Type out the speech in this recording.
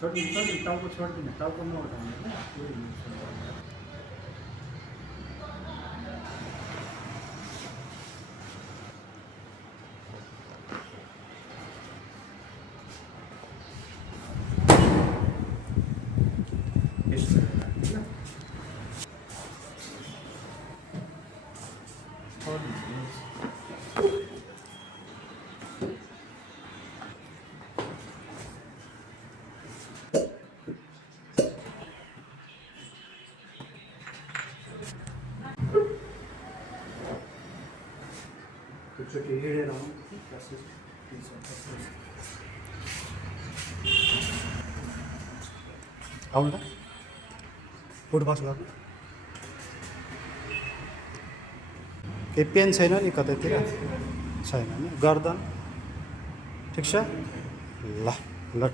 छोडिदिनु टाउको छोडिदिनु टाउको नउठाउनु होइन पुरै यस्तो गरेर ल एकचोटि हिँडेर आउँ आउनु त फुटबक्स गर्नु केही पेन छैन नि कतैतिर छैन नि गर्दन ठिक छ ल ल